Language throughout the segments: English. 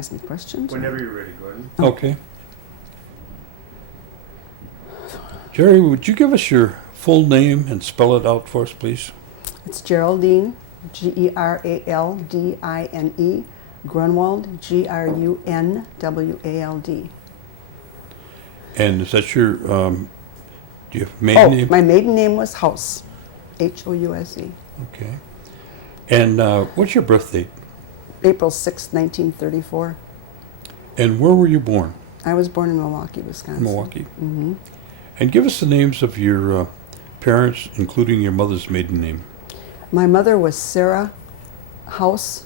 ask me questions. Whenever you're ready, Gordon. Okay. Jerry, would you give us your full name and spell it out for us, please? It's Geraldine, Geraldine, Grunwald, Grunwald. And is that your, do you have a maiden name? My maiden name was House, House. Okay. And what's your birth date? April 6, 1934. And where were you born? I was born in Milwaukee, Wisconsin. Milwaukee. Mm-hmm. And give us the names of your parents, including your mother's maiden name. My mother was Sarah House,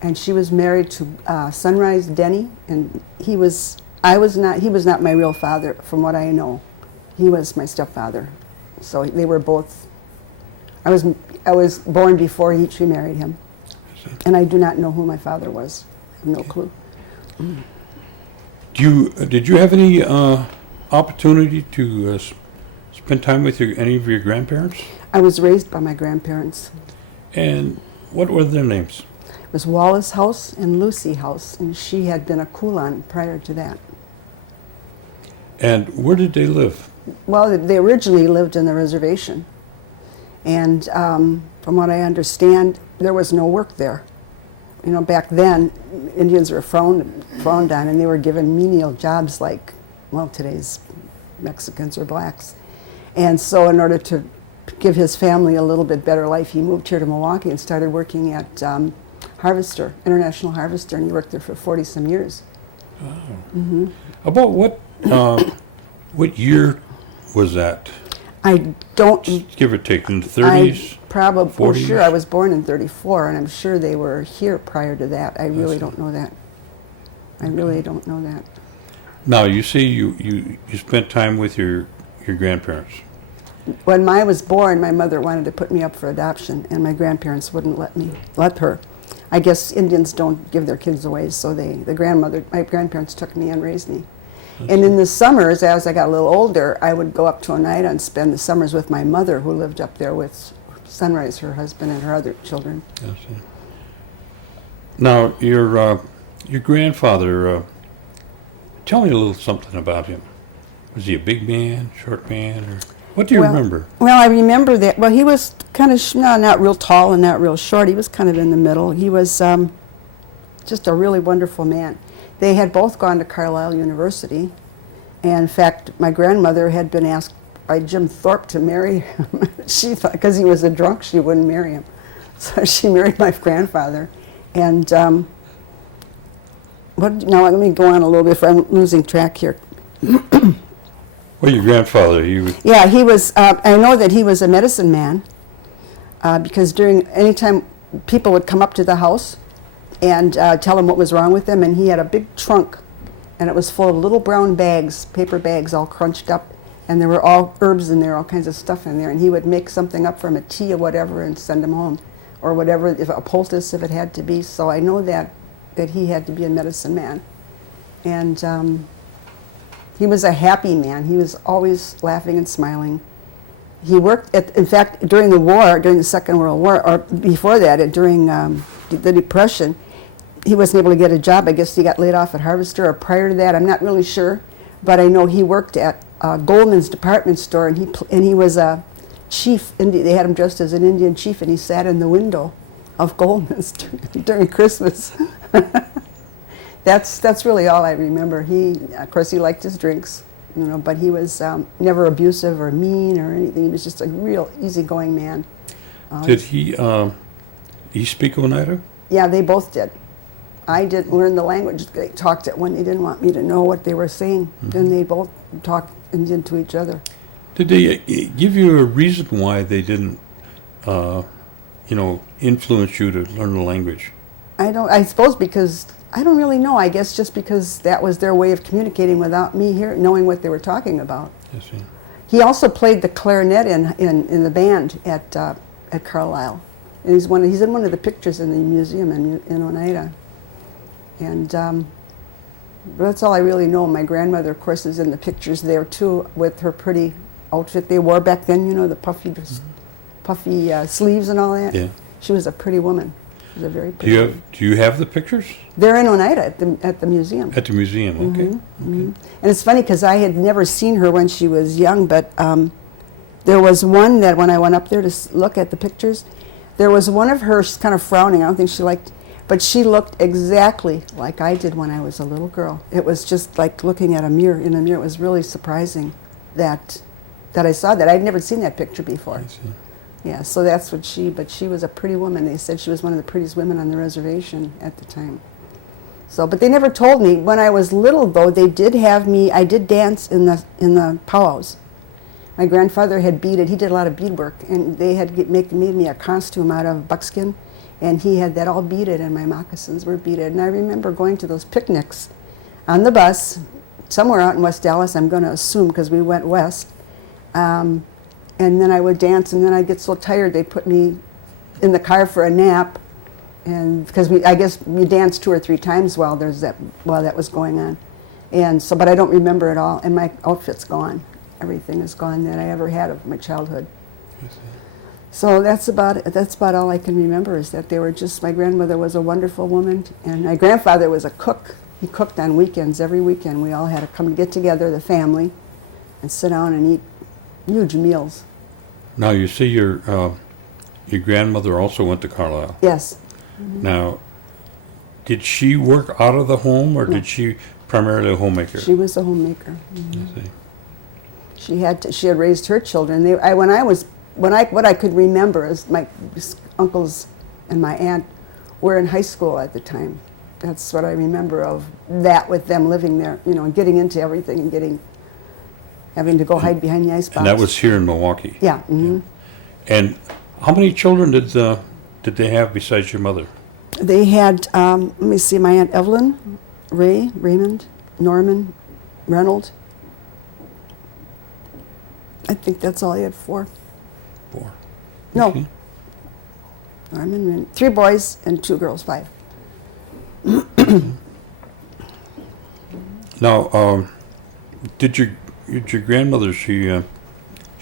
and she was married to Sunrise Denny, and he was not my real father, from what I know. He was my stepfather. So they were both. I was born before she married him, and I do not know who my father was. I have no clue. Did you have any opportunity to spend time with any of your grandparents? I was raised by my grandparents. And what were their names? It was Wallace House and Lucy House, and she had been a Kulon prior to that. And where did they live? Well, they originally lived in the reservation, and from what I understand, there was no work there. You know, back then, Indians were frowned on, and they were given menial jobs like, well, today's Mexicans or blacks. And so in order to give his family a little bit better life, he moved here to Milwaukee and started working at Harvester, International Harvester, and he worked there for 40-some years. Oh. Mm-hmm. About what year was that? I don't... Give or take, in the 30s? Probably, for 40s? sure. I was born in 34, and I'm sure they were here prior to that. I really don't know that. I really don't know that. Now, you say you spent time with your grandparents. When I was born, my mother wanted to put me up for adoption, and my grandparents wouldn't let her. I guess Indians don't give their kids away, so my grandparents took me and raised me. And in the summers, as I got a little older, I would go up to Oneida and spend the summers with my mother, who lived up there with Sunrise, her husband, and her other children. I see. Now, your grandfather, tell me a little something about him. Was he a big man, short man, or what do you remember? Well, I remember that. Well, he was kind of not real tall and not real short. He was kind of in the middle. He was just a really wonderful man. They had both gone to Carlisle University, and in fact, my grandmother had been asked by Jim Thorpe to marry him. She thought, because he was a drunk, she wouldn't marry him. So she married my grandfather. And now let me go on a little bit, if I'm losing track here. Well, your grandfather, Yeah, he was, I know that he was a medicine man, because anytime people would come up to the house and tell him what was wrong with them, and he had a big trunk, and it was full of little brown bags, paper bags all crunched up, and there were all herbs in there, all kinds of stuff in there, and he would make something up from a tea or whatever and send them home, or whatever, if a poultice if it had to be. So I know that he had to be a medicine man. And he was a happy man. He was always laughing and smiling. He worked in fact, during the Second World War, or before that, during the Depression, he wasn't able to get a job. I guess he got laid off at Harvester, or prior to that, I'm not really sure. But I know he worked at Goldman's department store, and he was a chief. They had him dressed as an Indian chief, and he sat in the window of Goldman's during Christmas. That's really all I remember. Of course, he liked his drinks, but he was never abusive or mean or anything. He was just a real easygoing man. Did he speak Oneida? Yeah, they both did. I didn't learn the language. They talked it when they didn't want me to know what they were saying. Mm-hmm. Then they both talked Indian to each other. Did they give you a reason why they didn't, influence you to learn the language? I suppose because, I don't really know. I guess just because that was their way of communicating without me knowing what they were talking about. I see. He also played the clarinet in the band at Carlisle. And he's in one of the pictures in the museum in Oneida. And that's all I really know. My grandmother, of course, is in the pictures there too, with her pretty outfit they wore back then, the puffy sleeves and all that. Yeah. She was a pretty woman. She was a very pretty woman. Do you have the pictures? They're in Oneida at the museum. At the museum, okay. And it's funny because I had never seen her when she was young, but there was one that when I went up there to look at the pictures, there was one of her, she's kind of frowning, I don't think she liked, but she looked exactly like I did when I was a little girl. It was just like looking at a mirror, in a mirror. It was really surprising that I saw that. I'd never seen that picture before. I see. Yeah, so that's what but she was a pretty woman. They said she was one of the prettiest women on the reservation at the time. So, but they never told me. When I was little, though, they did have me, I did dance in the powwows. My grandfather had beaded, he did a lot of beadwork, and they had made me a costume out of buckskin, and he had that all beaded, and my moccasins were beaded. And I remember going to those picnics on the bus, somewhere out in West Dallas, I'm going to assume, because we went west. And then I would dance, and then I'd get so tired they'd put me in the car for a nap, and because I guess we danced 2 or 3 times while that was going on, and so but I don't remember it all, and my outfit's gone, everything is gone that I ever had of my childhood. So that's about all I can remember, is that they were just, my grandmother was a wonderful woman, and my grandfather was a cook. He cooked on weekends. Every weekend we all had to come and get together, the family, and sit down and eat huge meals. Now, you see your grandmother also went to Carlisle. Yes. Now, did she work out of the home, or did she primarily a homemaker? She was a homemaker. I see. She had raised her children. What I could remember is my uncles and my aunt were in high school at the time. That's what I remember of that, with them living there, and getting into everything and having to go hide behind the icebox. And that was here in Milwaukee. Yeah. And how many children did they have besides your mother? They had, let me see, my Aunt Evelyn, Raymond, Norman, Reynolds. I think that's all he had, 4. 4. No. Okay. Norman, Raymond, 3 boys and 2 girls, 5. Now, did your grandmother, she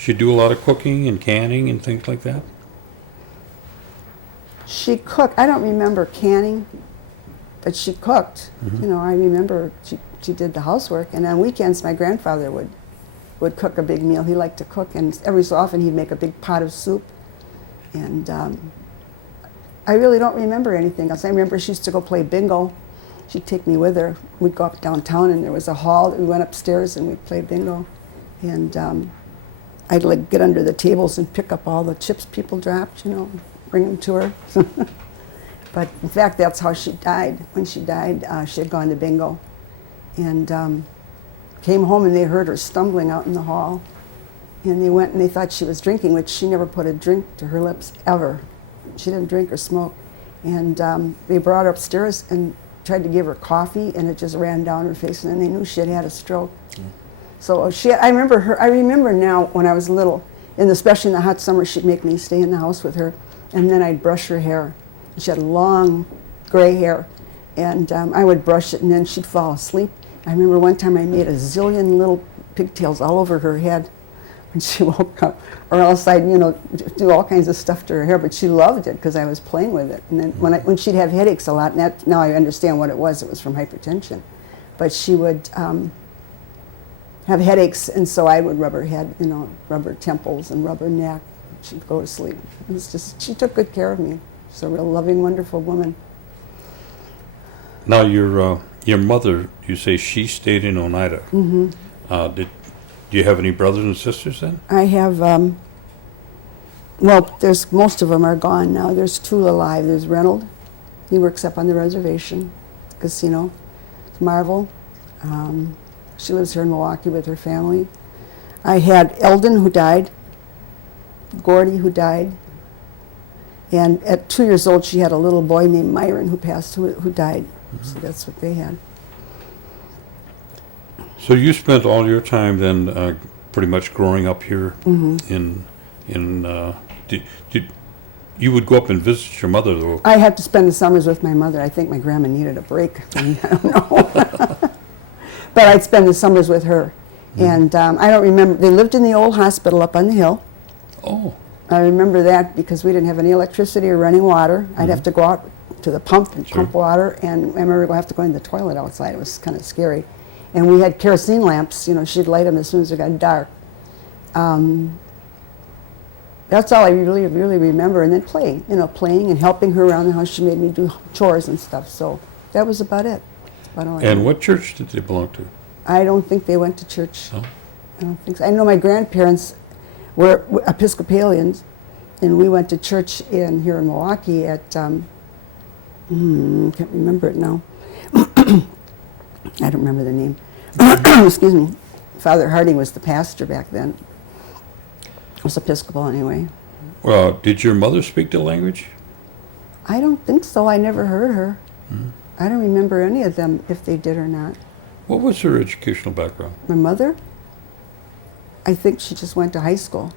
do a lot of cooking and canning and things like that? She cooked. I don't remember canning, but she cooked. I remember she did the housework, and on weekends my grandfather would cook a big meal. He liked to cook, and every so often he'd make a big pot of soup. And I really don't remember anything else. I remember she used to go play bingo. She'd take me with her. We'd go up downtown, and there was a hall. We went upstairs, and we'd play bingo. And I'd get under the tables and pick up all the chips people dropped, bring them to her. But in fact, that's how she died. When she died, she had gone to bingo, and came home, and they heard her stumbling out in the hall. And they went, and they thought she was drinking, which she never put a drink to her lips, ever. She didn't drink or smoke. And they brought her upstairs and tried to give her coffee, and it just ran down her face, and then they knew she had had a stroke. So I remember now when I was little, and especially in the hot summer, she'd make me stay in the house with her, and then I'd brush her hair. She had long gray hair, and I would brush it, and then she'd fall asleep. I remember one time I made a zillion little pigtails all over her head when she woke up, or else I'd do all kinds of stuff to her hair, but she loved it because I was playing with it. And then when she'd have headaches a lot, and now I understand what it was from hypertension, but she would have headaches, and so I would rub her head, rub her temples and rub her neck. She'd go to sleep. It was just, she took good care of me. She's a real loving, wonderful woman. Now, your mother, you say she stayed in Oneida. Do you have any brothers and sisters then? I have, there's most of them are gone now. There's 2 alive. There's Reynolds. He works up on the reservation, casino. Marvel. She lives here in Milwaukee with her family. I had Eldon, who died, Gordy, who died, and at 2 years old, she had a little boy named Myron who died. So that's what they had. So you spent all your time then pretty much growing up here in you would go up and visit your mother, though? I had to spend the summers with my mother. I think my grandma needed a break. I don't know. But I'd spend the summers with her. And I don't remember, they lived in the old hospital up on the hill. Oh. I remember that because we didn't have any electricity or running water. I'd have to go out to the pump and Sure. pump water. And I remember we'd have to go in the toilet outside. It was kind of scary. And we had kerosene lamps. You know, she'd light them as soon as it got dark. That's all I really remember. And then playing, playing and helping her around the house. She made me do chores and stuff. So that was about it. About all I And knew. what church did they belong to? I don't think they went to church. No? I don't think so. I know my grandparents were Episcopalians, and we went to church here in Milwaukee at, can't remember it now. I don't remember the name. Excuse me. Father Harding was the pastor back then. It was Episcopal anyway. Well, did your mother speak the language? I don't think so. I never heard her. I don't remember any of them if they did or not. What was her educational background? My mother, I think she just went to high school.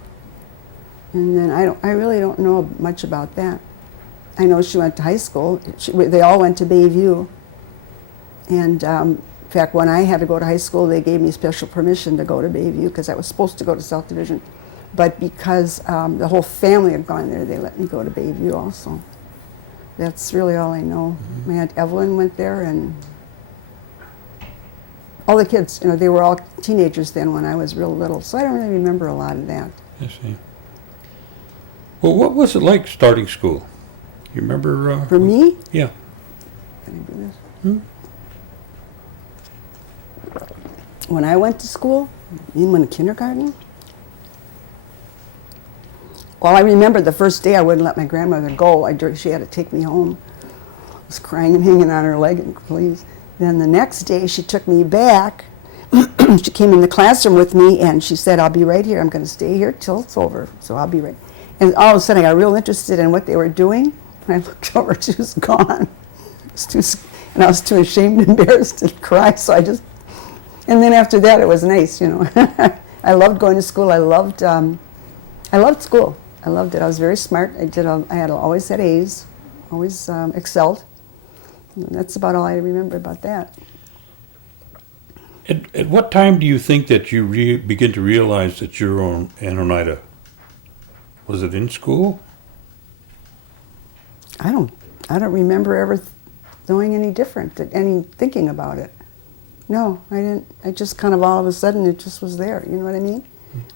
And then I really don't know much about that. I know she went to high school. They all went to Bayview. And in fact, when I had to go to high school, they gave me special permission to go to Bayview because I was supposed to go to South Division. But because the whole family had gone there, they let me go to Bayview also. That's really all I know. My Aunt Evelyn went there, and all the kids, they were all teenagers then when I was real little, so I don't really remember a lot of that. I see. Well, what was it like starting school? You remember? For me, Yeah. can I do this? When I went to school, you mean when kindergarten? Well, I remember the first day I wouldn't let my grandmother go. She had to take me home. I was crying and hanging on her leg, and please. Then the next day she took me back. She came in the classroom with me and she said, I'll be right here. I'm going to stay here till it's over, so I'll be right. And all of a sudden I got real interested in what they were doing. And I looked over, she was gone. And I was too ashamed and embarrassed to cry, so and then after that it was nice, I loved going to school. I loved school. I loved it. I was very smart. I always had A's, always excelled. And that's about all I remember about that. At what time do you think that you begin to realize that you're an Oneida? Was it in school? I don't remember ever knowing any different, any thinking about it. No, I didn't. I just kind of all of a sudden it just was there. You know what I mean?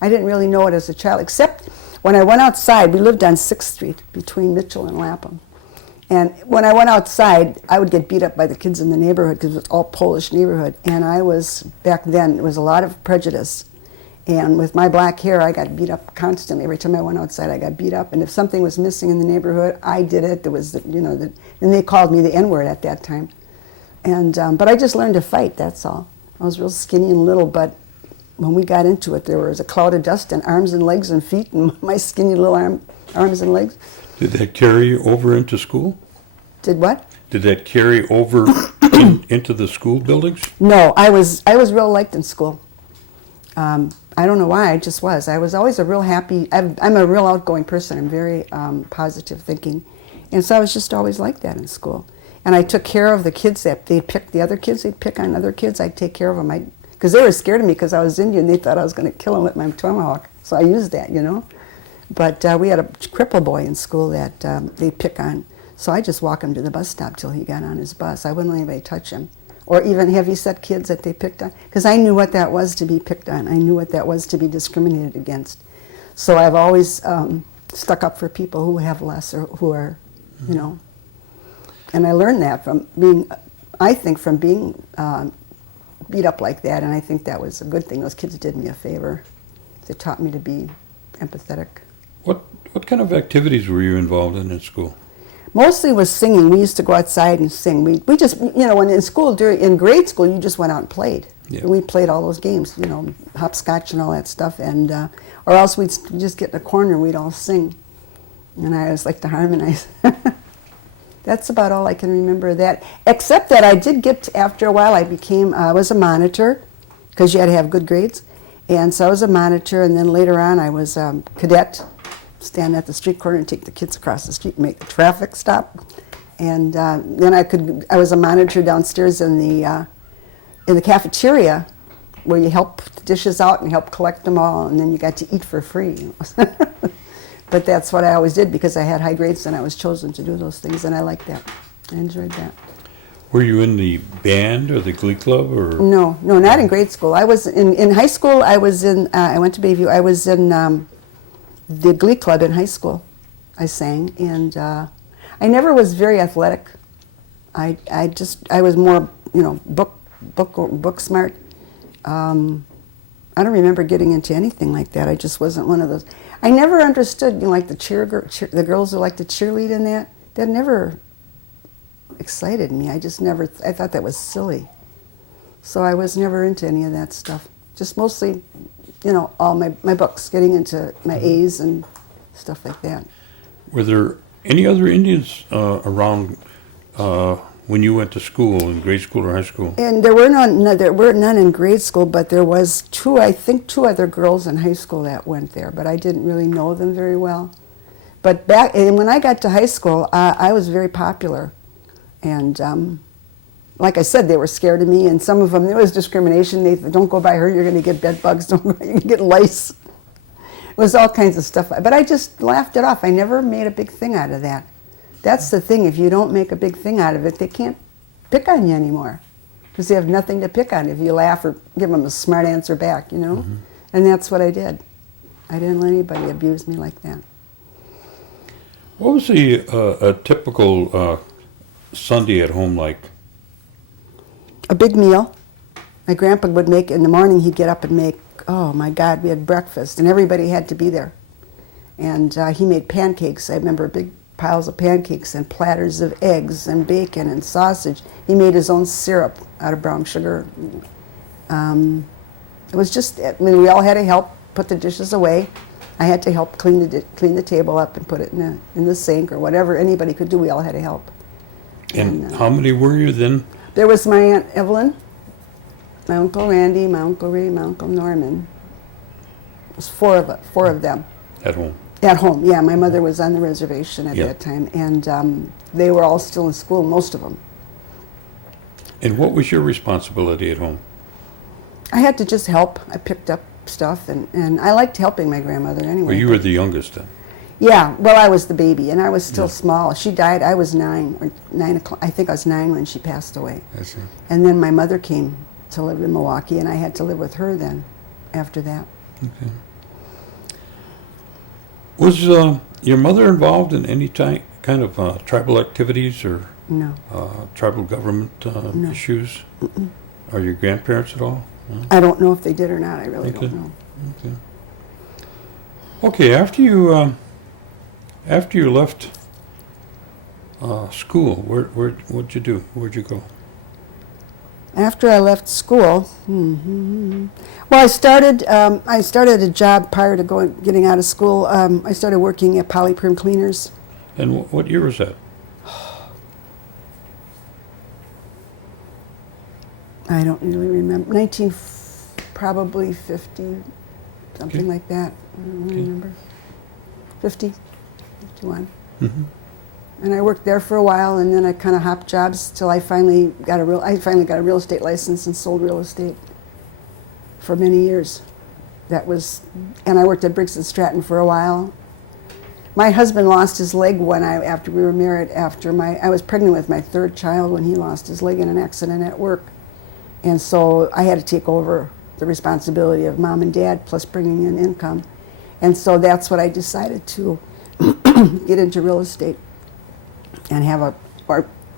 I didn't really know it as a child, except when I went outside. We lived on 6th Street between Mitchell and Lapham. And when I went outside, I would get beat up by the kids in the neighborhood because it was all Polish neighborhood. And back then, there was a lot of prejudice. And with my black hair, I got beat up constantly. Every time I went outside, I got beat up. And if something was missing in the neighborhood, I did it. There was, and they called me the N-word at that time. And but I just learned to fight, that's all. I was real skinny and little, but when we got into it, there was a cloud of dust and arms and legs and feet and my skinny little arms and legs. Did that carry over into school? Did what? Did that carry over into the school buildings? No, I was real liked in school. I don't know why, I just was. I was always a real happy, I'm a real outgoing person. I'm very positive thinking. And so I was just always like that in school. And I took care of the kids that they'd pick, the other kids, they'd pick on other kids. I'd take care of them. Because they were scared of me because I was Indian. They thought I was going to kill them with my tomahawk. So I used that, But we had a cripple boy in school that they'd pick on. So I just walk him to the bus stop till he got on his bus. I wouldn't let anybody touch him. Or even heavyset kids that they picked on. Because I knew what that was to be picked on. I knew what that was to be discriminated against. So I've always stuck up for people who have less or who are, And I learned that from being beat up like that. And I think that was a good thing. Those kids did me a favor. They taught me to be empathetic. What kind of activities were you involved in school? Mostly was singing. We used to go outside and sing. We just, when in school, in grade school, you just went out and played. Yeah. We played all those games, hopscotch and all that stuff. And or else we'd just get in a corner and we'd all sing. And I always liked to harmonize. That's about all I can remember of that. Except that I did get, after a while, I was a monitor, because you had to have good grades. And so I was a monitor, and then later on I was a cadet, stand at the street corner and take the kids across the street and make the traffic stop. And then I was a monitor downstairs in the cafeteria, where you help put the dishes out and help collect them all, and then you got to eat for free. But that's what I always did because I had high grades and I was chosen to do those things, and I liked that. I enjoyed that. Were you in the band or the Glee club or? No, not in grade school. I was in high school. I was in. I went to Bayview. I was in the Glee club in high school. I sang, and I never was very athletic. I was more, book smart. I don't remember getting into anything like that. I just wasn't one of those. I never understood, like the girls who like to cheerlead in that. That never excited me. I thought that was silly. So I was never into any of that stuff. Just mostly, all my books, getting into my A's and stuff like that. Were there any other Indians around when you went to school, in grade school or high school? And there were none in grade school, but there was two other girls in high school that went there, but I didn't really know them very well. But when I got to high school, I was very popular. And like I said, they were scared of me, and some of them, there was discrimination. They said, don't go by her, you're going to get bed bugs, you're going to get lice. It was all kinds of stuff. But I just laughed it off. I never made a big thing out of that. That's the thing. If you don't make a big thing out of it, they can't pick on you anymore because they have nothing to pick on if you laugh or give them a smart answer back, Mm-hmm. And that's what I did. I didn't let anybody abuse me like that. What was a typical Sunday at home like? A big meal. My grandpa would make, in the morning he'd get up and make, oh my God, we had breakfast and everybody had to be there. And he made pancakes. I remember big piles of pancakes and platters of eggs and bacon and sausage. He made his own syrup out of brown sugar. It was just, we all had to help put the dishes away. I had to help clean the table up and put it in the sink or whatever anybody could do. We all had to help. And how many were you then? There was my Aunt Evelyn, my Uncle Randy, my Uncle Ray, my Uncle Norman. It was four of them. At home? At home, yeah. My mother was on the reservation at that time, and they were all still in school, most of them. And what was your responsibility at home? I had to just help. I picked up stuff, and I liked helping my grandmother anyway. Well, you were the youngest then? Yeah, well, I was the baby, and I was still small. She died, I was 9 o'clock. I think I was 9 when she passed away. I see. And then my mother came to live in Milwaukee, and I had to live with her then, after that. Okay. Was your mother involved in any kind of tribal activities or No. Tribal government No. issues? Mm-mm. Are your grandparents at all? No? I don't know if they did or not. I really Okay. don't know. Okay. Okay. After you left school, what'd you do? Where'd you go? After I left school, well, I started a job prior to getting out of school. I started working at Polyprim Cleaners. And what year was that? I don't really remember. Probably 50, something like that. I don't really remember. 50, 51. Mm-hmm. And I worked there for a while, and then I kind of hopped jobs till I finally got a real estate license and sold real estate for many years. And I worked at Briggs and Stratton for a while. My husband lost his leg after we were married. I was pregnant with my third child when he lost his leg in an accident at work, and so I had to take over the responsibility of mom and dad plus bringing in income, and so that's what I decided to get into real estate and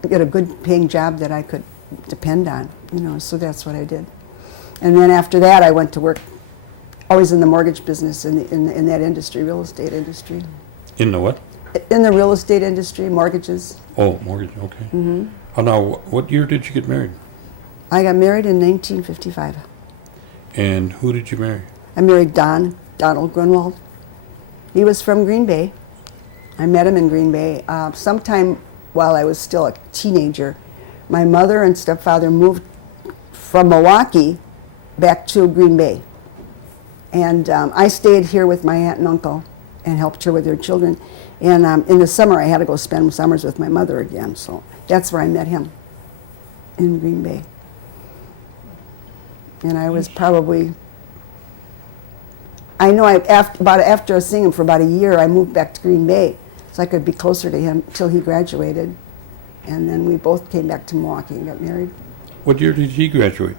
get a good paying job that I could depend on, so that's what I did. And then after that I went to work always in the mortgage business in that industry, real estate industry. In the what? In the real estate industry, mortgages. Oh, mortgage, okay. Mm-hmm. Now, what year did you get married? I got married in 1955. And who did you marry? I married Donald Grunwald. He was from Green Bay. I met him in Green Bay. Sometime while I was still a teenager, my mother and stepfather moved from Milwaukee back to Green Bay. And I stayed here with my aunt and uncle and helped her with their children. And in the summer, I had to go spend summers with my mother again. So that's where I met him, in Green Bay. And I was probably, after seeing him for about a year, I moved back to Green Bay so I could be closer to him till he graduated. And then we both came back to Milwaukee and got married. What year did he graduate?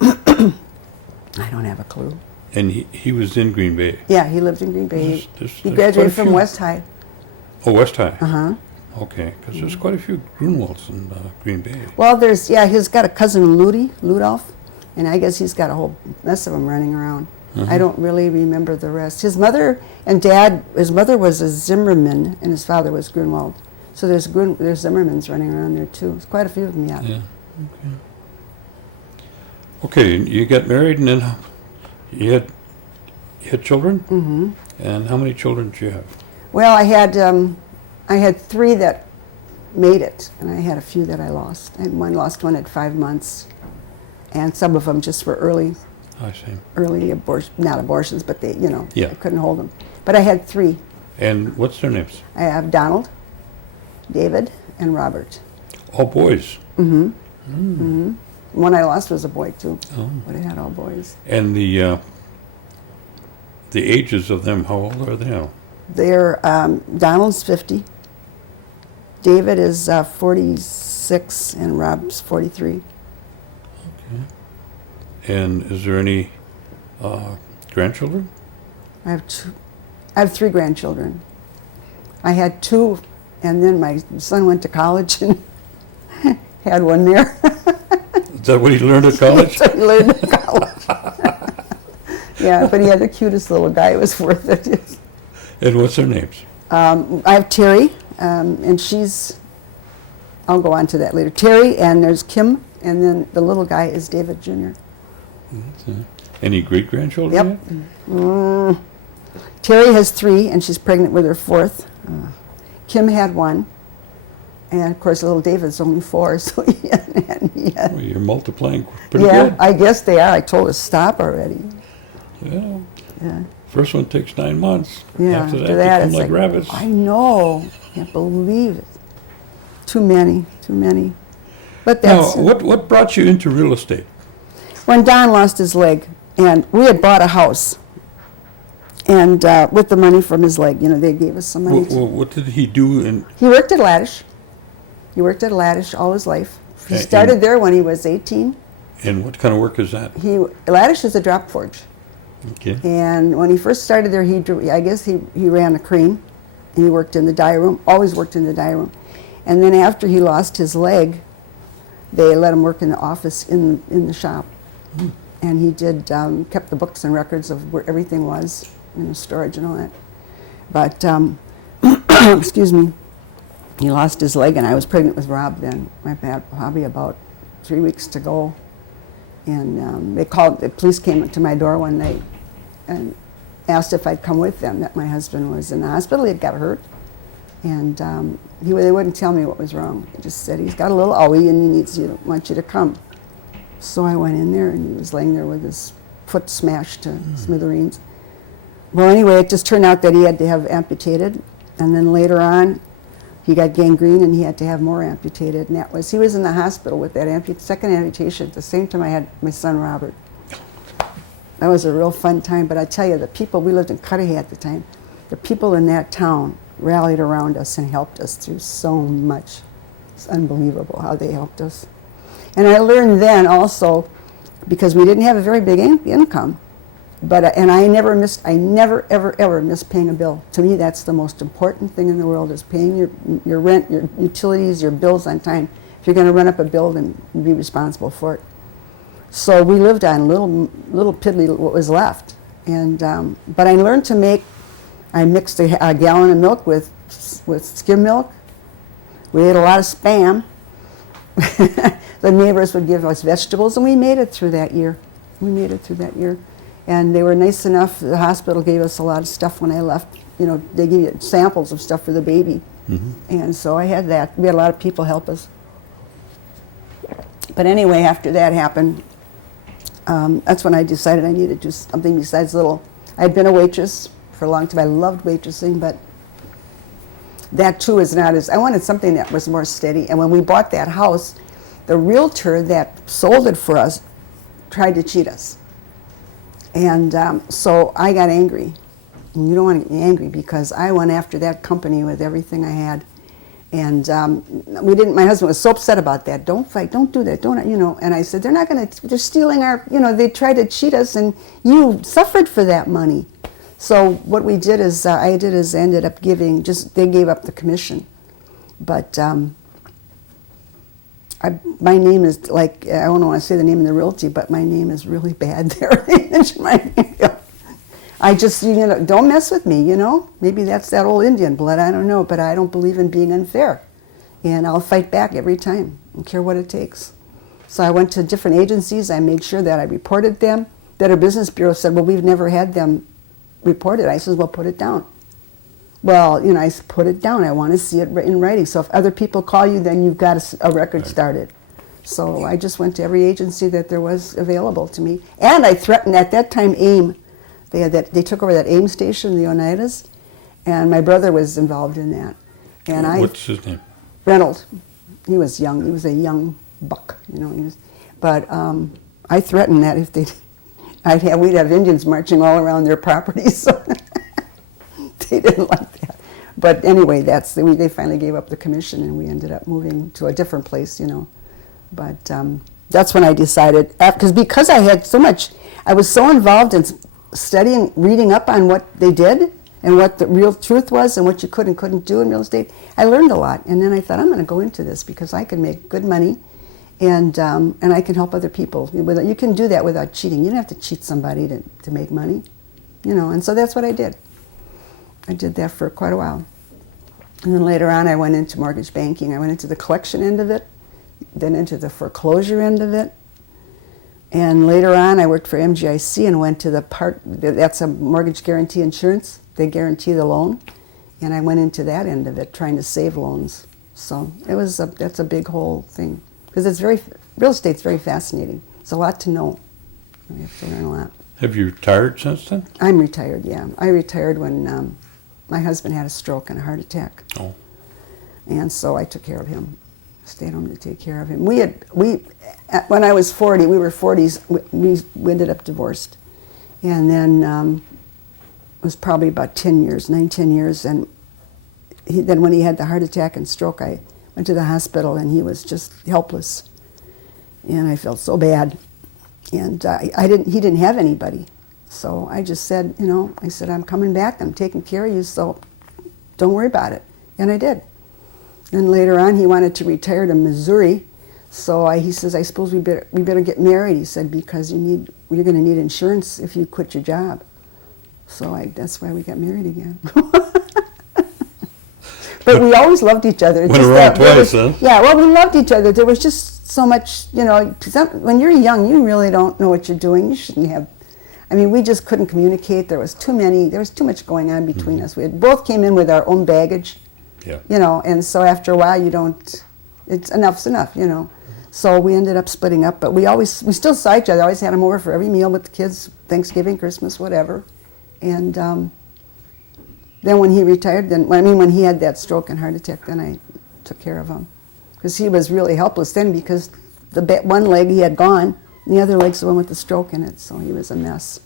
I don't have a clue. And he was in Green Bay. Yeah, he lived in Green Bay. There's He quite a graduated from few. West High. Oh, West High. Uh-huh. Okay, because there's quite a few Grunwalds in Green Bay. Well, he's got a cousin, Ludolf, and I guess he's got a whole mess of them running around. I don't really remember the rest. His mother was a Zimmerman, and his father was Grunwald. So there's Zimmermans running around there, too. There's quite a few of them, yeah. Yeah, okay. Okay, you got married, and then you had children? Mm-hmm. And how many children did you have? Well, I had 3 that made it, and I had a few that I lost. And lost one at 5 months, and some of them just were early not abortions, but they, Yeah. I couldn't hold them. But I had 3. And what's their names? I have Donald, David, and Robert. All boys. Mm-hmm. Mm-hmm. One I lost was a boy too, Oh. but I had all boys. And the ages of them, how old are they now? They're Donald's 50, David is 46, and Rob's 43. Okay. And is there any grandchildren? I have 3 grandchildren. I had 2, and then my son went to college and had one there. Is that what he learned at college? So he learned at college. Yeah, but he had the cutest little guy. It was worth it. And what's their names? I have Terry, and I'll go on to that later. Terry, and there's Kim, and then the little guy is David Jr. Any great-grandchildren Yep. Terry has 3, and she's pregnant with her 4th. Kim had 1. And of course, little David's only 4, so he had. Well, you're multiplying pretty Yeah, good. I guess they are. I told her stop already. Yeah. Yeah. First one takes 9 months. Yeah. After that, After they that, come it's like rabbits. I know. Can't believe it. Too many. But that's Now, what brought you into real estate? when Don lost his leg, and we had bought a house, and with the money from his leg, they gave us some money. What did he do? He worked at Laddish. He worked at Laddish all his life. He And- started there when he was 18. And what kind of work is that? Laddish is a drop forge. Okay. And when he first started there, I guess he ran a crane, and he worked in the dye room, always worked in the dye room. And then after he lost his leg, they let him work in the office in the shop. And he kept the books and records of where everything was, storage and all that. But, excuse me, he lost his leg, and I was pregnant with Rob then. I had probably about 3 weeks to go. And the police came to my door one night and asked if I'd come with them, that my husband was in the hospital. He had got hurt. And they wouldn't tell me what was wrong. They just said, he's got a little owie and wants you to come. So I went in there, and he was laying there with his foot smashed to smithereens. Well, anyway, it just turned out that he had to have amputated. And then later on, he got gangrene, and he had to have more amputated. And he was in the hospital with that second amputation at the same time I had my son, Robert. That was a real fun time. But I tell you, we lived in Cudahy at the time, the people in that town rallied around us and helped us through so much. It's unbelievable how they helped us. And I learned then also, because we didn't have a very big income, and I never ever missed paying a bill. To me, that's the most important thing in the world, is paying your rent, your utilities, your bills on time. If you're going to run up a bill, then be responsible for it. So we lived on little piddly what was left. And but I learned to make. I mixed a gallon of milk with skim milk. We ate a lot of Spam. The neighbors would give us vegetables, and we made it through that year. And they were nice enough. The hospital gave us a lot of stuff when I left. They give you samples of stuff for the baby. Mm-hmm. And so I had that. We had a lot of people help us. But anyway, after that happened, that's when I decided I needed to do something besides little. I had been a waitress for a long time. I loved waitressing, but that too is not as, I wanted something that was more steady. And when we bought that house, the realtor that sold it for us tried to cheat us. And so I got angry. And you don't want to get angry, because I went after that company with everything I had. And we didn't. My husband was so upset about that. Don't fight. Don't do that. Don't, you know. And I said, they're not going to. They're stealing our. You know, they tried to cheat us, and you suffered for that money. So what we did is, I ended up giving. They gave up the commission, but my name is like, I don't want to say the name of the realty, but my name is really bad there. I just, you know, don't mess with me, you know. Maybe that's that old Indian blood, I don't know, but I don't believe in being unfair. And I'll fight back every time, I don't care what it takes. So I went to different agencies, I made sure that I reported them. Better Business Bureau said, well, we've never had them reported. I said, well, put it down. Well, you know, I said, put it down, I want to see it in writing. So if other people call you, then you've got a record started. So I just went to every agency that there was available to me. And I threatened, at that time, AIM. They took over that AIM station, the Oneidas, and my brother was involved in that. And What's his name? Reynolds. He was young. He was a young buck, you know. But I threatened that if we'd have Indians marching all around their properties. So they didn't like that. But anyway, they finally gave up the commission, and we ended up moving to a different place, you know. But that's when I decided, because I had so much, I was so involved in studying, reading up on what they did and what the real truth was and what you could and couldn't do in real estate. I learned a lot, and then I thought, I'm going to go into this because I can make good money, and I can help other people. You can do that without cheating. You don't have to cheat somebody to make money, you know. And so that's what I did. I did that for quite a while, and then later on I went into mortgage banking. I went into the collection end of it, then into the foreclosure end of it. And later on, I worked for MGIC and went to that's a mortgage guarantee insurance. They guarantee the loan. And I went into that end of it, trying to save loans. So that's a big whole thing. Because real estate's very fascinating. It's a lot to know. You have to learn a lot. Have you retired since then? I'm retired, yeah. I retired when my husband had a stroke and a heart attack. Oh. And so I took care of him. Stayed home to take care of him. When I was 40, we were 40s, we ended up divorced. And then it was probably about 10 years, 10 years. And then when he had the heart attack and stroke, I went to the hospital and he was just helpless. And I felt so bad. And he didn't have anybody. So I just said, you know, I'm coming back, I'm taking care of you, so don't worry about it. And I did. And later on, he wanted to retire to Missouri, so he says, I suppose we better get married. He said, because you're going to need insurance if you quit your job. So that's why we got married again. But we always loved each other. Went around twice, huh? Yeah, well, we loved each other. There was just so much, you know, when you're young, you really don't know what you're doing. You shouldn't have. I mean, we just couldn't communicate. There was too much going on between us. We both came in with our own baggage. Yeah. You know, and so after a while, enough's enough, you know. So we ended up splitting up, but we still saw each other. I always had him over for every meal with the kids, Thanksgiving, Christmas, whatever. And then when he retired, when he had that stroke and heart attack, then I took care of him. Because he was really helpless then, because the one leg he had gone, and the other leg's the one with the stroke in it, so he was a mess.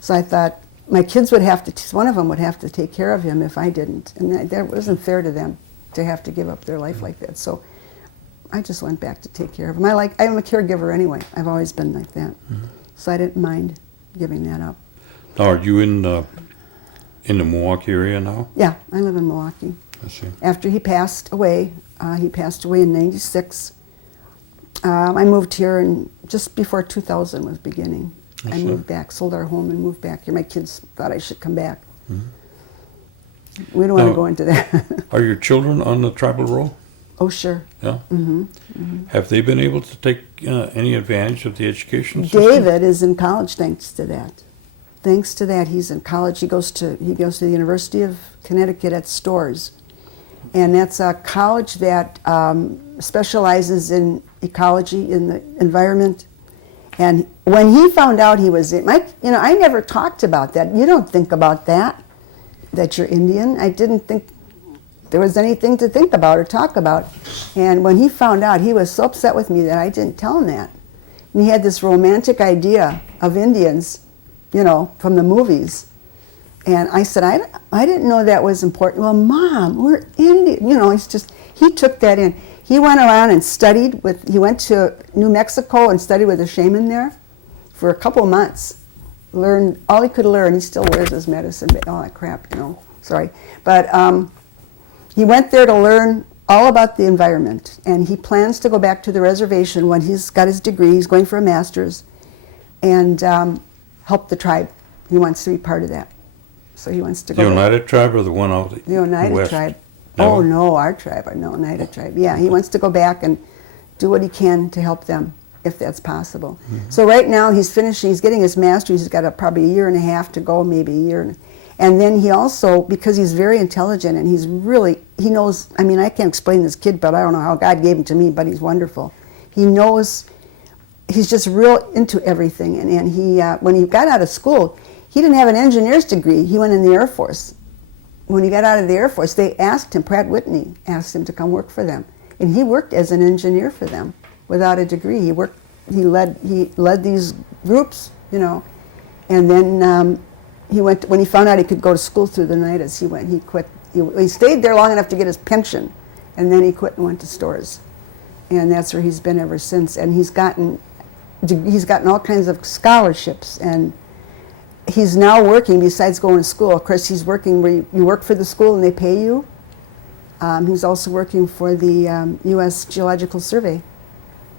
So I thought, my kids one of them would have to take care of him if I didn't. And that wasn't fair to them to have to give up their life like that. So I just went back to take care of him. I'm a caregiver anyway. I've always been like that. Mm-hmm. So I didn't mind giving that up. Now, are you in the Milwaukee area now? Yeah, I live in Milwaukee. I see. After he passed away in '96. I moved here just before 2000 was beginning. I moved back, sold our home and moved back here. My kids thought I should come back. Mm-hmm. We don't want to go into that. Are your children on the tribal roll? Oh, sure. Yeah? Mm-hmm. Mm-hmm. Have they been able to take any advantage of the education system? David is in college thanks to that. Thanks to that, he's in college. He goes to the University of Connecticut at Storrs. And that's a college that specializes in ecology, in the environment. And when he found out he was I never talked about that. You don't think about that you're Indian. I didn't think there was anything to think about or talk about. And when he found out, he was so upset with me that I didn't tell him that. And he had this romantic idea of Indians, you know, from the movies. And I said, I didn't know that was important. Well, Mom, we're Indian. You know, he took that in. He went around and studied he went to New Mexico and studied with a shaman there for a couple months. Learned all he could learn. He still wears his medicine, all that crap, you know, sorry. But he went there to learn all about the environment. And he plans to go back to the reservation when he's got his degree. He's going for a master's and help the tribe. He wants to be part of that. So he wants to go. The Oneida tribe or the one out the Oneida west? tribe. No? Oh no, our tribe. No, Oneida tribe. Yeah, he wants to go back and do what he can to help them, if that's possible. Mm-hmm. So right now he's finishing. He's getting his master's. He's got probably a year and a half to go, maybe a year. And then he also, because he's very intelligent and he knows. I mean, I can't explain this kid, but I don't know how God gave him to me. But he's wonderful. He knows. He's just real into everything. And he, when he got out of school, he didn't have an engineer's degree. He went in the Air Force. When he got out of the Air Force, they asked him, Pratt Whitney asked him to come work for them. And he worked as an engineer for them without a degree. He led these groups, you know. And then he went, when he found out he could go to school through the Oneidas, he quit. He stayed there long enough to get his pension, and then he quit and went to stores. And that's where he's been ever since. And he's gotten all kinds of scholarships, and he's now working besides going to school. Of course, he's working where you work for the school and they pay you. He's also working for the U.S. Geological Survey.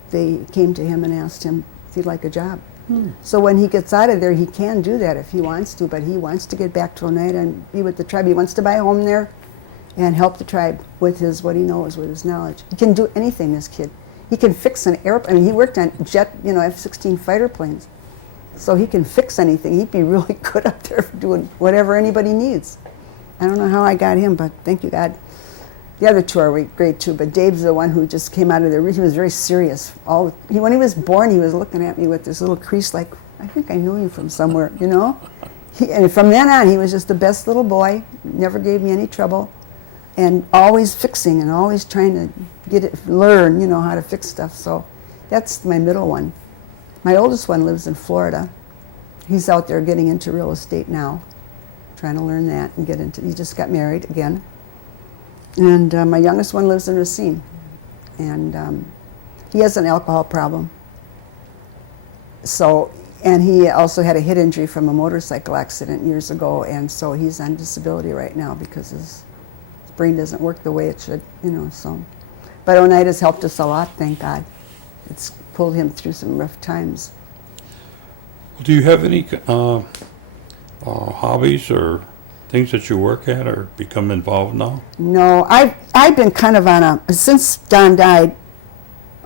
They came to him and asked him if he'd like a job. So when he gets out of there, he can do that if he wants to, but he wants to get back to Oneida and be with the tribe. He wants to buy a home there and help the tribe with what he knows, with his knowledge. He can do anything, this kid. He can fix an airplane. I mean, he worked on F-16 fighter planes. So he can fix anything. He'd be really good up there for doing whatever anybody needs. I don't know how I got him, but thank you, God. The other two are great too, but Dave's the one who just came out of there. He was very serious. When he was born, he was looking at me with this little crease like, I think I knew you from somewhere, you know? And from then on, he was just the best little boy, never gave me any trouble, and always fixing and always trying to learn, you know, how to fix stuff. So that's my middle one. My oldest one lives in Florida. He's out there getting into real estate now, trying to learn that and he just got married again. And my youngest one lives in Racine. And he has an alcohol problem. And he also had a head injury from a motorcycle accident years ago, and so he's on disability right now because his brain doesn't work the way it should, you know, so. But Oneida's helped us a lot, thank God. It's pulled him through some rough times. Do you have any hobbies or things that you work at or become involved now? No, I've been kind of since Don died,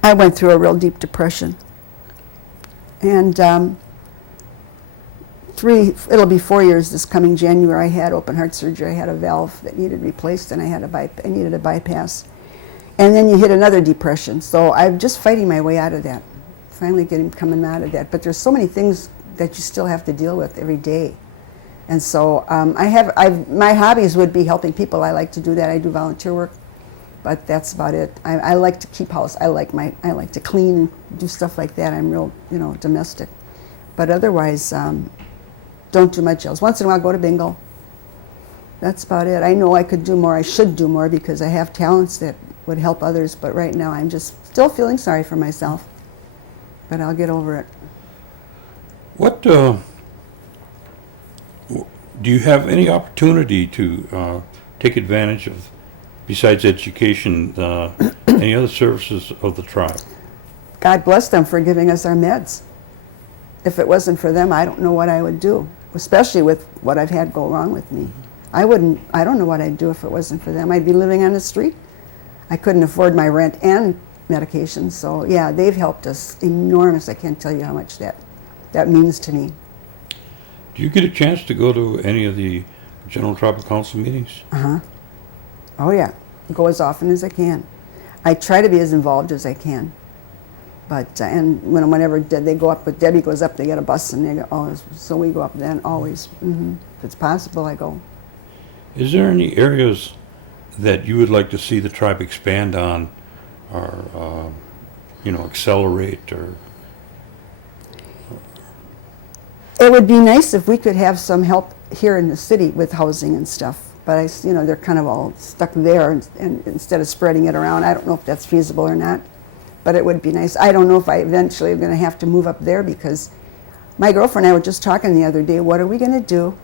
I went through a real deep depression. And it'll be 4 years this coming January. I had open heart surgery. I had a valve that needed replaced, and I needed a bypass. And then you hit another depression. So I'm just fighting my way out of that, finally coming out of that. But there's so many things that you still have to deal with every day. And so my hobbies would be helping people. I like to do that. I do volunteer work, but that's about it. I like to keep house. I like to clean and do stuff like that. I'm real, you know, domestic. But otherwise, don't do much else. Once in a while, I go to bingo. That's about it. I know I could do more. I should do more because I have talents that would help others. But right now, I'm just still feeling sorry for myself. But I'll get over it. What do you have any opportunity to take advantage of, besides education, any other services of the tribe? God bless them for giving us our meds. If it wasn't for them, I don't know what I would do, especially with what I've had go wrong with me. I don't know what I'd do if it wasn't for them. I'd be living on the street. I couldn't afford my rent and medication. So yeah, they've helped us enormous. I can't tell you how much that means to me. Do you get a chance to go to any of the General Tribal Council meetings? Uh-huh. Oh yeah, go as often as I can. I try to be as involved as I can. But and whenever they go up, but Debbie goes up, they get a bus and they go. Oh, so we go up then always. Mm-hmm. If it's possible, I go. Is there any areas that you would like to see the tribe expand on, or accelerate, or? It would be nice if we could have some help here in the city with housing and stuff. But they're kind of all stuck there, and instead of spreading it around, I don't know if that's feasible or not. But it would be nice. I don't know if I eventually am going to have to move up there, because my girlfriend and I were just talking the other day. What are we going to do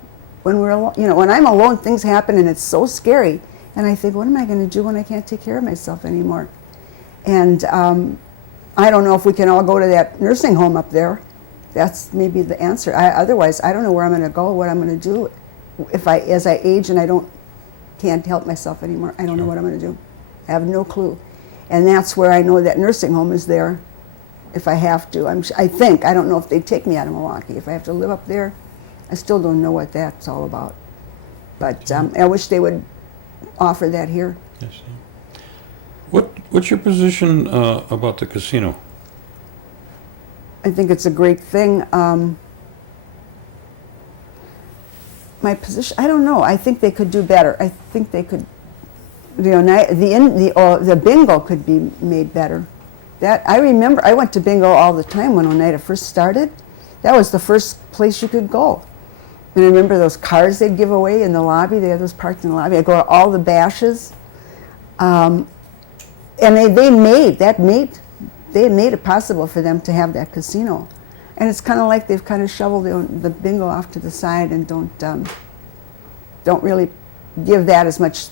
when we're alone? When I'm alone, things happen, and it's so scary. And I think, what am I going to do when I can't take care of myself anymore? And I don't know if we can all go to that nursing home up there. That's maybe the answer. Otherwise, I don't know where I'm going to go, what I'm going to do as I age and I can't help myself anymore. I don't know what I'm going to do. I have no clue. And that's where I know that nursing home is there if I have to. I don't know if they'd take me out of Milwaukee. If I have to live up there, I still don't know what that's all about. But I wish they would offer that here. Yes. What's your position about the casino? I think it's a great thing. My position, I don't know. I think they could do better. I think they could, the bingo could be made better. I remember, I went to bingo all the time when Oneida first started. That was the first place you could go. And I remember those cars they'd give away in the lobby. They had those parked in the lobby. I'd go to all the bashes. And they made it possible for them to have that casino. And it's kind of like they've kind of shoveled the bingo off to the side and don't really give that as much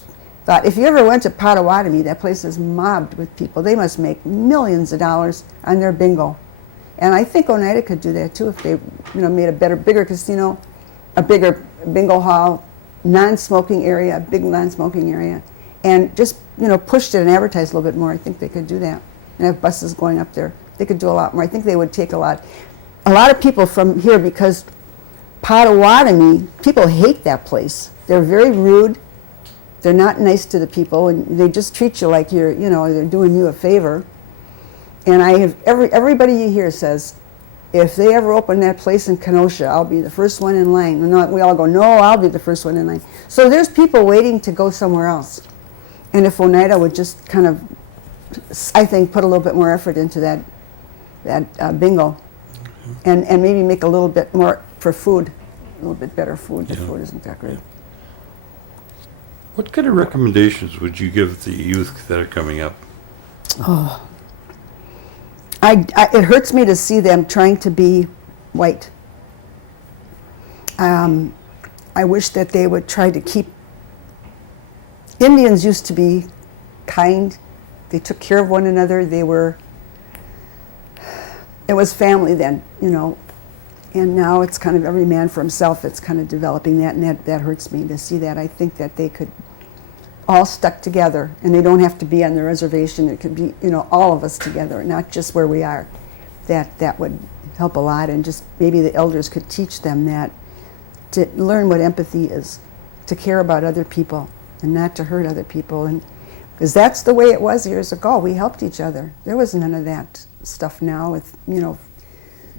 thought. If you ever went to Potawatomi, that place is mobbed with people. They must make millions of dollars on their bingo. And I think Oneida could do that too if they made a bigger casino, a bigger bingo hall, non-smoking area, a big non-smoking area, and just pushed it and advertised a little bit more. I think they could do that. And have buses going up there. They could do a lot more. I think they would take a lot of people from here, because Potawatomi, people hate that place. They're very rude. They're not nice to the people, and they just treat you like they're doing you a favor. And I have everybody you hear says, if they ever open that place in Kenosha, I'll be the first one in line. And we all go, no, I'll be the first one in line. So there's people waiting to go somewhere else. And if Oneida would just kind of, I think, put a little bit more effort into that bingo, and maybe make a little bit more for food, a little bit better food. The food isn't that great. What kind of recommendations would you give the youth that are coming up? Oh, it hurts me to see them trying to be white. I wish that they would try to keep. Indians used to be kind. They took care of one another. It was family then, and now it's kind of every man for himself. It's kind of developing that, and that hurts me to see that. I think that they could all stuck together, and they don't have to be on the reservation. It could be, all of us together, not just where we are. That would help a lot, and just maybe the elders could teach them that, to learn what empathy is, to care about other people and not to hurt other people. And because that's the way it was years ago. We helped each other. There was none of that stuff now with,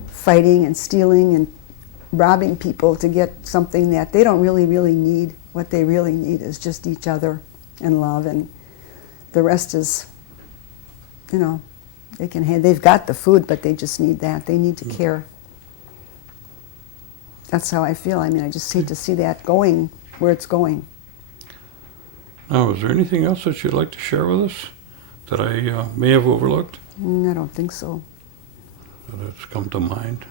fighting and stealing and robbing people to get something that they don't really need. What they really need is just each other and love, and the rest is, they've got the food, but they just need that. They need to care. That's how I feel. I just hate to see that going where it's going. Now, is there anything else that you'd like to share with us that I may have overlooked? I don't think so. That's come to mind?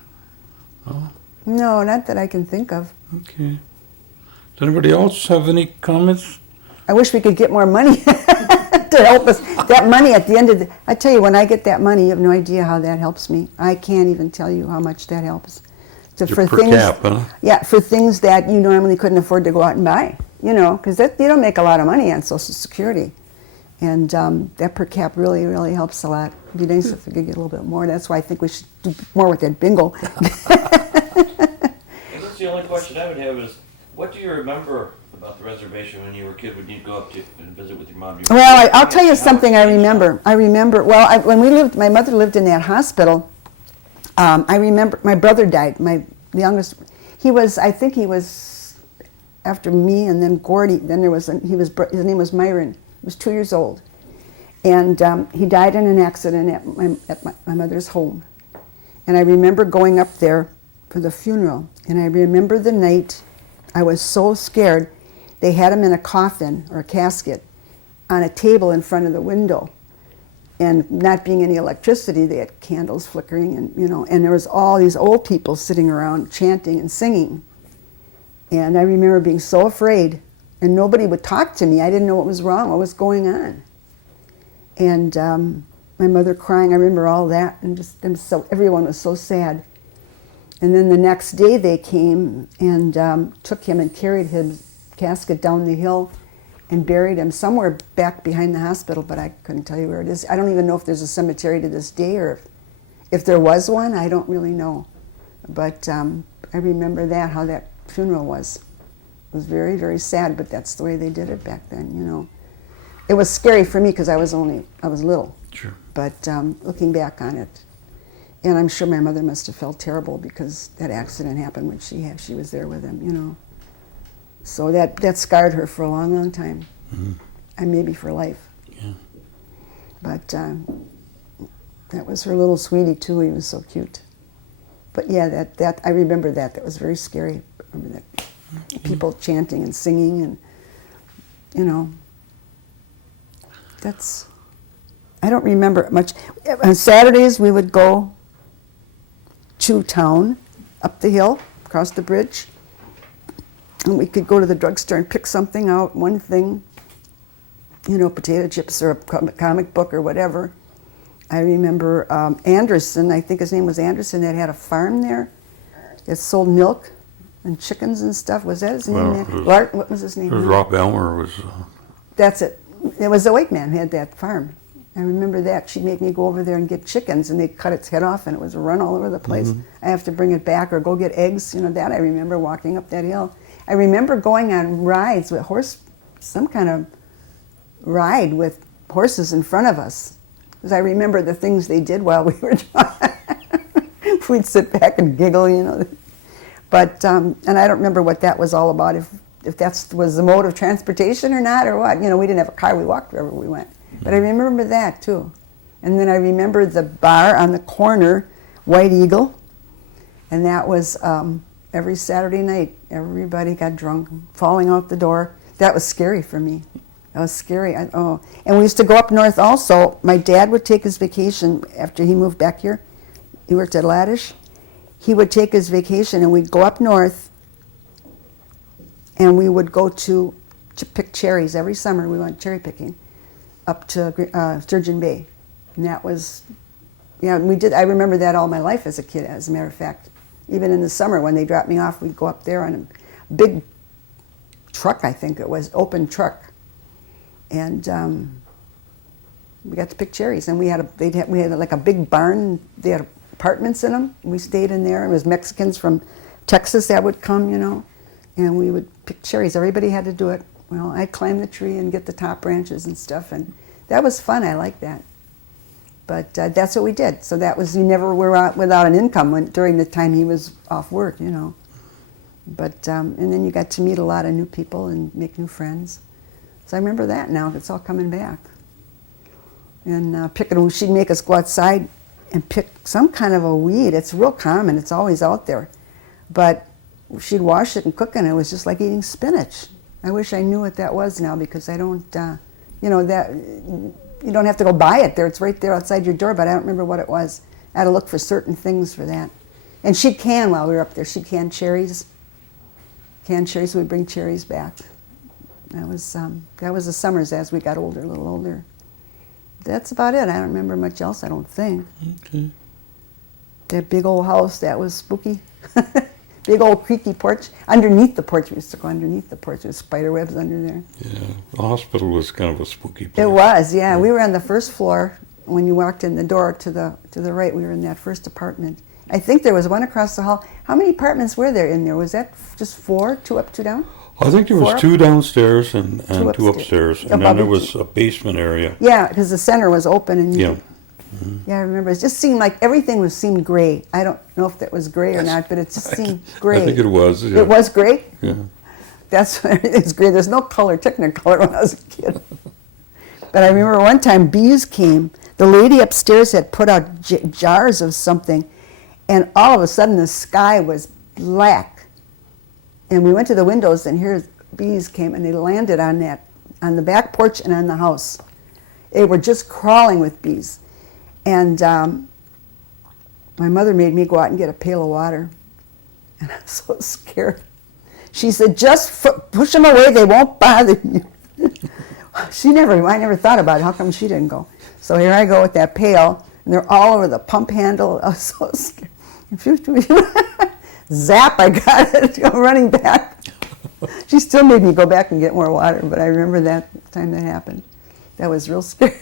No? No, not that I can think of. Okay. Does anybody else have any comments? I wish we could get more money to help us. That money at the end of I tell you, when I get that money, you have no idea how that helps me. I can't even tell you how much that helps. For things, cap, huh? Yeah, for things that you normally couldn't afford to go out and buy. Because you don't make a lot of money on Social Security. And that per cap really, really helps a lot. It'd be nice if we could get a little bit more. That's why I think we should do more with that bingo. That's the only question I would have is, what do you remember about the reservation when you were a kid, when you'd go up to and visit with your mom? Well, I'll tell you something I remember. When my mother lived in that hospital, I remember my brother died, the youngest. I think he was after me, and then Gordy. Then his name was Myron. He was 2 years old, and he died in an accident at my mother's home. And I remember going up there for the funeral, and I remember the night I was so scared. They had him in a coffin or a casket on a table in front of the window. And not being any electricity, they had candles flickering, and and there was all these old people sitting around chanting and singing. And I remember being so afraid, and nobody would talk to me. I didn't know what was wrong, what was going on. And my mother crying, I remember all that, and so everyone was so sad. And then the next day they came and took him and carried his casket down the hill and buried him somewhere back behind the hospital, but I couldn't tell you where it is. I don't even know if there's a cemetery to this day, or if there was one, I don't really know. But I remember how that funeral was. It was very, very sad, but that's the way they did it back then, It was scary for me because I was little. Sure. But looking back on it, and I'm sure my mother must have felt terrible because that accident happened when she was there with him, So that scarred her for a long, long time, and maybe for life. Yeah. But that was her little sweetie too. He was so cute. But yeah, that I remember that. That was very scary. I remember that people chanting and singing, and that's. I don't remember much. On Saturdays we would go to town, up the hill, across the bridge. And we could go to the drugstore and pick something out, one thing, potato chips or a comic book or whatever. I remember Anderson, I think his name was Anderson, that had a farm there that sold milk and chickens and stuff. Was that his name? What was his name? It was Rob Elmer. That's it. It was a white man who had that farm. I remember that. She'd make me go over there and get chickens, and they'd cut its head off, and it was a run all over the place. I have to bring it back or go get eggs. That I remember walking up that hill. I remember going on rides with some kind of ride with horses in front of us. Because I remember the things they did while we were driving. We'd sit back and giggle, But, and I don't remember what that was all about, if that was the mode of transportation or not, or what. We didn't have a car, we walked wherever we went. But I remember that, too. And then I remember the bar on the corner, White Eagle, and that was every Saturday night. Everybody got drunk, falling out the door. That was scary for me. That was scary. And we used to go up north also. My dad would take his vacation after he moved back here. He worked at Laddish. He would take his vacation, and we'd go up north, and we would go to pick cherries. Every summer we went cherry picking up to Sturgeon Bay. And that was, we did. I remember that all my life as a kid, as a matter of fact. Even in the summer when they dropped me off, we'd go up there on a big truck, I think it was, open truck. And we got to pick cherries. And we had like a big barn. They had apartments in them. We stayed in there. It was Mexicans from Texas that would come, and we would pick cherries. Everybody had to do it. Well, I'd climb the tree and get the top branches and stuff, and that was fun. I liked that. But that's what we did. So that was, we never were out without an income during the time he was off work, But, and then you got to meet a lot of new people and make new friends. So I remember that now. It's all coming back. And she'd make us go outside and pick some kind of a weed. It's real common. It's always out there. But she'd wash it and cook it, and it was just like eating spinach. I wish I knew what that was now, because I don't, that you don't have to go buy it there. It's right there outside your door, but I don't remember what it was. I had to look for certain things for that. And she'd can while we were up there. She'd can cherries. Canned cherries, so we'd bring cherries back. That was the summers as we got older, a little older. That's about it. I don't remember much else, I don't think. Okay. That big old house, that was spooky. Big old creaky porch. Underneath the porch, we used to go underneath the porch. There's spider webs under there. Yeah, the hospital was kind of a spooky place. It was, yeah. We were on the first floor. When you walked in the door to the right, we were in that first apartment. I think there was one across the hall. How many apartments were there in there? Was that just 4? 2 up, 2 down? I think there was 2 downstairs and 2 upstairs. And then there was a basement area. Yeah, because the center was open. And Yeah. Yeah, I remember. It just seemed like everything seemed gray. I don't know if that was gray or not, but it just seemed gray. I think it was. Yeah. It was gray? Yeah. That's what it's gray. There's no color, Technicolor, when I was a kid. But I remember one time bees came. The lady upstairs had put out jars of something, and all of a sudden the sky was black. And we went to the windows, and here bees came, and they landed on the back porch and on the house. They were just crawling with bees. And my mother made me go out and get a pail of water. And I was so scared. She said, just push them away, they won't bother you. I never thought about it. How come she didn't go? So here I go with that pail, and they're all over the pump handle. I was so scared. Zap, I got it, running back. She still made me go back and get more water, but I remember that time that happened. That was real scary.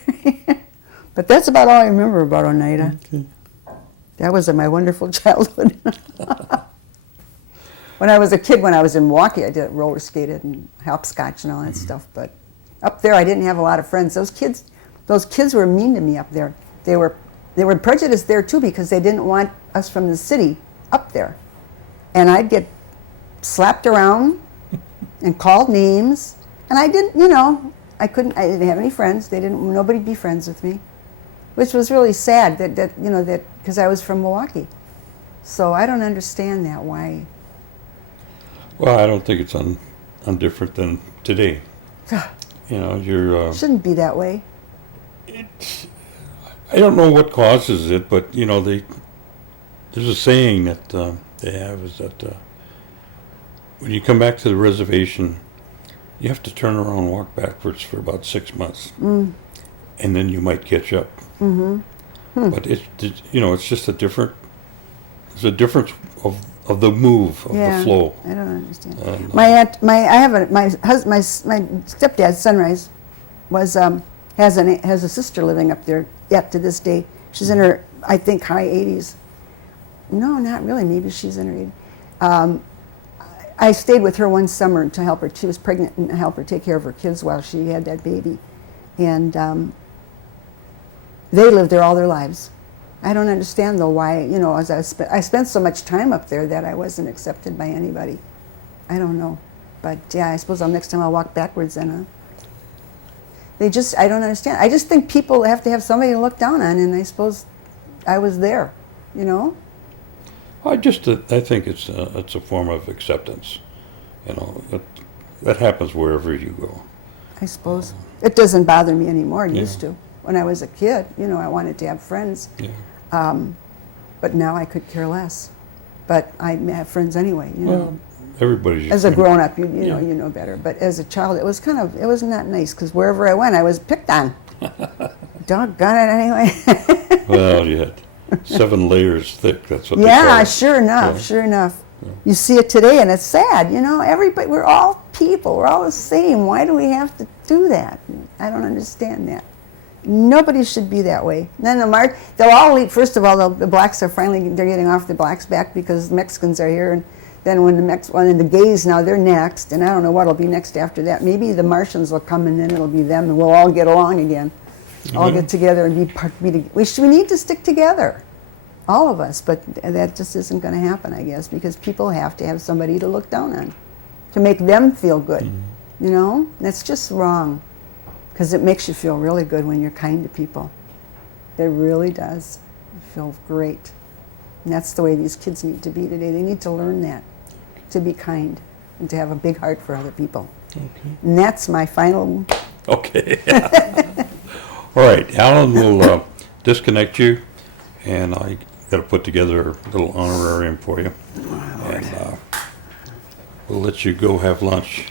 But that's about all I remember about Oneida. Okay. That was my wonderful childhood. When I was a kid, when I was in Milwaukee, I did roller skated and hopscotch and all that stuff. But up there, I didn't have a lot of friends. Those kids were mean to me up there. They were prejudiced there too because they didn't want us from the city up there. And I'd get slapped around and called names. And I didn't, I didn't have any friends. Nobody be friends with me, which was really sad that because I was from Milwaukee. So I don't understand that, why. Well, I don't think it's undifferent than today. You're... Shouldn't be that way. I don't know what causes it, but, there's a saying that they have is that when you come back to the reservation, you have to turn around and walk backwards for about 6 months. And then you might catch up. But it's just a different... There's a difference of the move, of the flow. I don't understand. My stepdad, Sunrise, has a sister living up there yet to this day. She's in her, I think, high 80s. No, not really. Maybe she's in her 80s. I stayed with her one summer to help her. She was pregnant and help her take care of her kids while she had that baby. And they lived there all their lives. I don't understand, though, why, as I spent so much time up there that I wasn't accepted by anybody. I don't know. But, yeah, I suppose next time I'll walk backwards then. I don't understand. I just think people have to have somebody to look down on, and I suppose I was there, I think it's a form of acceptance. That happens wherever you go. I suppose. It doesn't bother me anymore. It used to. When I was a kid, I wanted to have friends. Yeah. But now I could care less. But I have friends anyway, Well, everybody's your As a friend. grown-up, you know better. But as a child, it was not nice, because wherever I went, I was picked on. Doggone it anyway. Well, you had 7 layers thick. That's what they call Yeah, it. sure enough, Yeah. sure enough. Yeah. You see it today, and it's sad. Everybody, we're all people. We're all the same. Why do we have to do that? I don't understand that. Nobody should be that way. Then they'll all leave. First of all, the blacks they're getting off the blacks' back because the Mexicans are here, and then when the gays now, they're next, and I don't know what'll be next after that. Maybe the Martians will come, and then it'll be them, and we'll all get along again. All get together and we need to stick together, all of us. But that just isn't going to happen, I guess, because people have to have somebody to look down on, to make them feel good. That's just wrong. Because it makes you feel really good when you're kind to people. It really does. You feel great. And that's the way these kids need to be today. They need to learn that, to be kind and to have a big heart for other people. Okay. And that's my final... Okay. All right, Alan will disconnect you, and I got to put together a little honorarium for you. And we'll let you go have lunch.